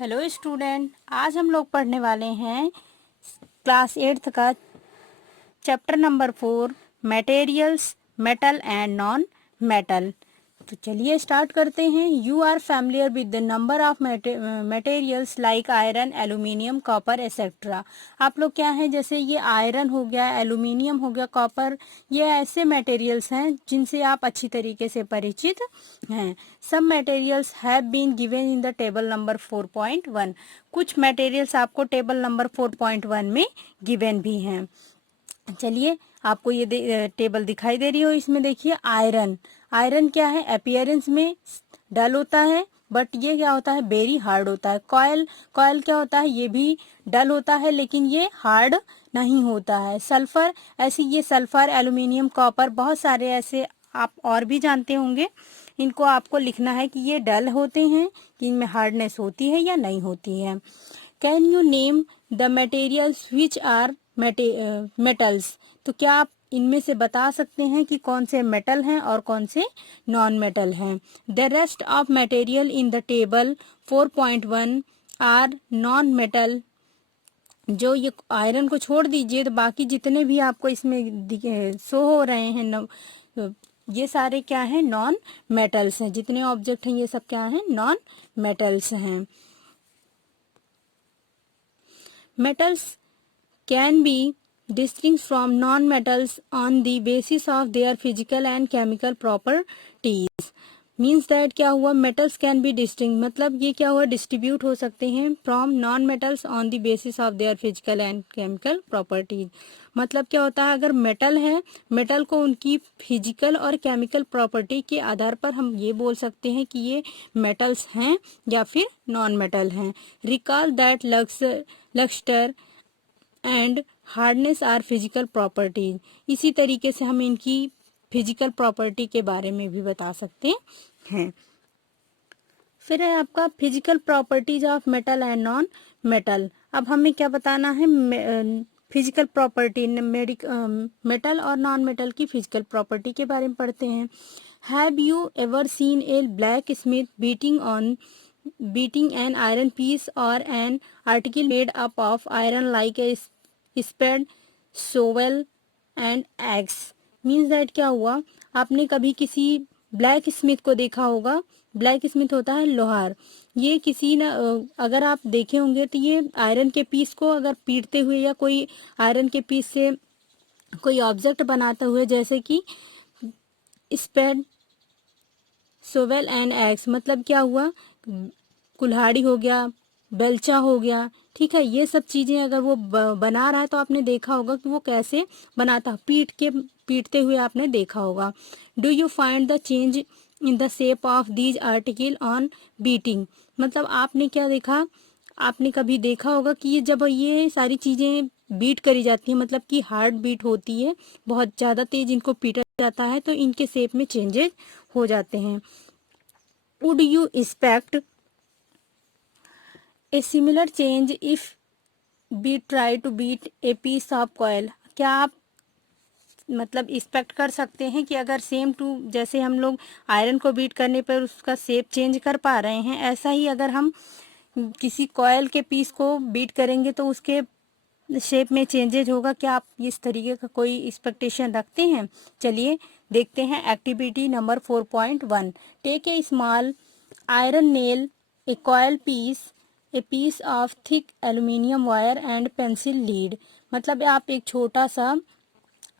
Hello student, आज हम लोग पढ़ने वाले हैं क्लास 8th का chapter number 4 materials, metal and non metal. तो चलिए स्टार्ट करते हैं। You are familiar with the number of materials like iron, aluminium, copper etcetera. आप लोग क्या है, जैसे ये आयरन हो गया, एल्यूमिनियम हो गया, कॉपर, ये ऐसे मटेरियल्स हैं जिनसे आप अच्छी तरीके से परिचित हैं। सब materials have been given in the table number 4.1। कुछ मटेरियल्स आपको टेबल नंबर 4.1 में गिवन भी हैं। चलिए, आपको ये टेबल दिखाई दे रही हो, इसमें देखिए आयरन। आयरन क्या है, अपीयरेंस में डल होता है, बट ये क्या होता है, वेरी हार्ड होता है। कॉयल, कॉयल क्या होता है, ये भी डल होता है लेकिन ये हार्ड नहीं होता है। सल्फर, ऐसी ये सल्फर, एल्यूमिनियम, कॉपर, बहुत सारे ऐसे आप और भी जानते होंगे। इनको आपको लिखना है कि ये डल होते हैं, कि इनमें हार्डनेस होती है या नहीं होती है। Can you name the materials which are metals. तो क्या आप इनमें से बता सकते हैं कि कौन से मेटल हैं और कौन से नॉन मेटल हैं। The rest of material in the table 4.1 are non metal. जो ये आयरन को छोड़ दीजिए तो बाकी जितने भी आपको इसमें शो हो रहे हैं ये सारे क्या हैं, नॉन मेटल्स हैं। जितने ऑब्जेक्ट हैं ये सब क्या हैं, नॉन मेटल्स हैं। Metals can be distinguished from non-metals on the basis of their physical and chemical properties। Means that क्या हुआ, मेटल्स कैन बी डिस्टिंग, मतलब ये क्या हुआ, डिस्ट्रीब्यूट हो सकते हैं from non metals on the basis of their physical and chemical properties. मतलब क्या होता है, अगर मेटल है, मेटल को उनकी फिजिकल और केमिकल प्रॉपर्टी के आधार पर हम ये बोल सकते हैं कि ये मेटल्स हैं या फिर नॉन मेटल हैं। Recall that lustre and hardness are physical properties. इसी तरीके से हम इनकी फिजिकल प्रॉपर्टी के बारे में भी बता सकते हैं। फिर है आपका physical properties of metal and non metal. अब हमें क्या बताना है, फिजिकल प्रॉपर्टी, मेटल और नॉन मेटल की फिजिकल प्रॉपर्टी के बारे में पढ़ते हैं। Have you ever seen A black Smith beating an iron piece or an article made up of iron like a spade, shovel and axe। Means that क्या हुआ, आपने कभी किसी ब्लैक स्मिथ को देखा होगा। ब्लैक स्मिथ होता है लोहार। ये किसी न अगर आप देखे होंगे तो ये आयरन के पीस को अगर पीटते हुए या कोई आयरन के पीस से कोई ऑब्जेक्ट बनाते हुए, जैसे कि स्पेड, सोवेल एंड एक्स, मतलब क्या हुआ, कुल्हाड़ी हो गया, बेलचा हो गया, ठीक है, ये सब चीजें अगर वो बना रहा है तो आपने देखा होगा कि वो कैसे बनाता, पीटते हुए आपने देखा होगा। Do you find the change in the shape of these article on beating. मतलब आपने क्या देखा, आपने कभी देखा होगा कि ये जब ये सारी चीजें बीट करी जाती है, मतलब कि हार्ट बीट होती है, बहुत ज्यादा तेज इनको पीटा जाता है तो इनके शेप में चेंजेस हो जाते हैं। Would you expect a similar change if we try to beat a piece of coil. क्या आप मतलब एक्सपेक्ट कर सकते हैं कि अगर सेम टू जैसे हम लोग आयरन को बीट करने पर उसका शेप चेंज कर पा रहे हैं, ऐसा ही अगर हम किसी कॉयल के पीस को बीट करेंगे तो उसके शेप में चेंजेज होगा। क्या आप इस तरीके का कोई एक्सपेक्टेशन रखते हैं। चलिए देखते हैं activity number 4.1। Take a small iron nail, a coil piece, a piece of thick aluminium wire and pencil lead. मतलब आप एक छोटा सा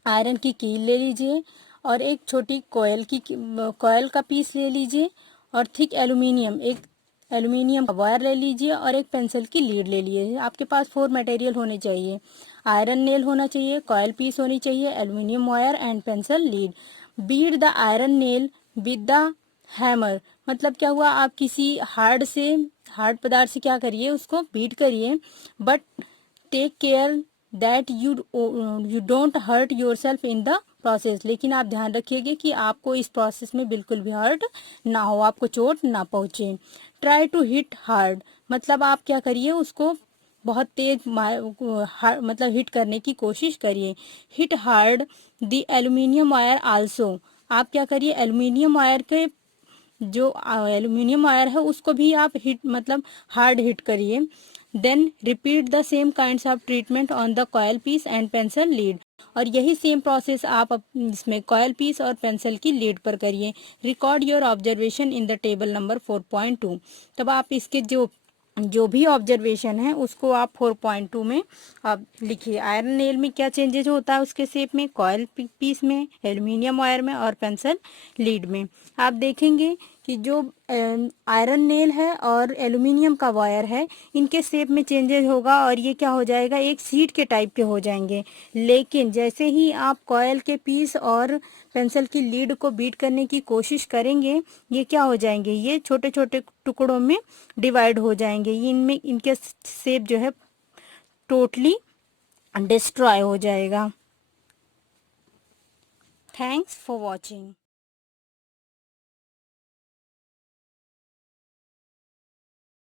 आयरन की कील ले लीजिए और एक छोटी कॉयल का पीस ले लीजिए और थिक एल्यूमिनियम का वायर ले लीजिए और एक पेंसिल की लीड ले लीजिए। आपके पास 4 मटेरियल होने चाहिए। आयरन नेल होना चाहिए, कॉयल पीस होनी चाहिए, aluminium wire and pencil lead. Beat the iron nail with the hammer. मतलब क्या हुआ, आप किसी हार्ड पदार्थ से क्या करिए, उसको बीट करिए, but take care that you don't hurt yourself in the process. लेकिन आप ध्यान रखिएगा कि आपको इस प्रोसेस में बिल्कुल भी हर्ट ना हो, आपको चोट ना पहुंचे। Try to hit hard. मतलब आप क्या करिए, उसको बहुत तेज मतलब हिट करने की कोशिश करिए। Hit hard the aluminium wire also. आप क्या करिए, एल्यूमिनियम वायर के जो एल्यूमिनियम वायर है उसको भी आप हिट मतलब हार्ड हिट करिए। Then repeat the same kinds of treatment on the coil piece and pencil lead. और यही सेम प्रोसेस आप इसमें कॉयल पीस और पेंसिल की लीड पर करिए। Record your observation in the table number 4.2। तब आप इसके जो भी ऑब्जर्वेशन है उसको आप 4.2 में आप लिखिए। आयरन नेल में क्या चेंजेज होता है उसके शेप में, कॉयल पीस में, एल्यूमिनियम वायर में और पेंसिल लीड में। आप देखेंगे कि जो आयरन नेल है और एल्यूमिनियम का वायर है इनके शेप में चेंजेस होगा और ये क्या हो जाएगा, एक सीट के टाइप के हो जाएंगे। लेकिन जैसे ही आप कॉयल के पीस और पेंसिल की लीड को बीट करने की कोशिश करेंगे ये क्या हो जाएंगे, ये छोटे छोटे टुकड़ों में डिवाइड हो जाएंगे। ये इनमें इनके शेप जो है टोटली डिस्ट्रॉय हो जाएगा। Thanks for watching.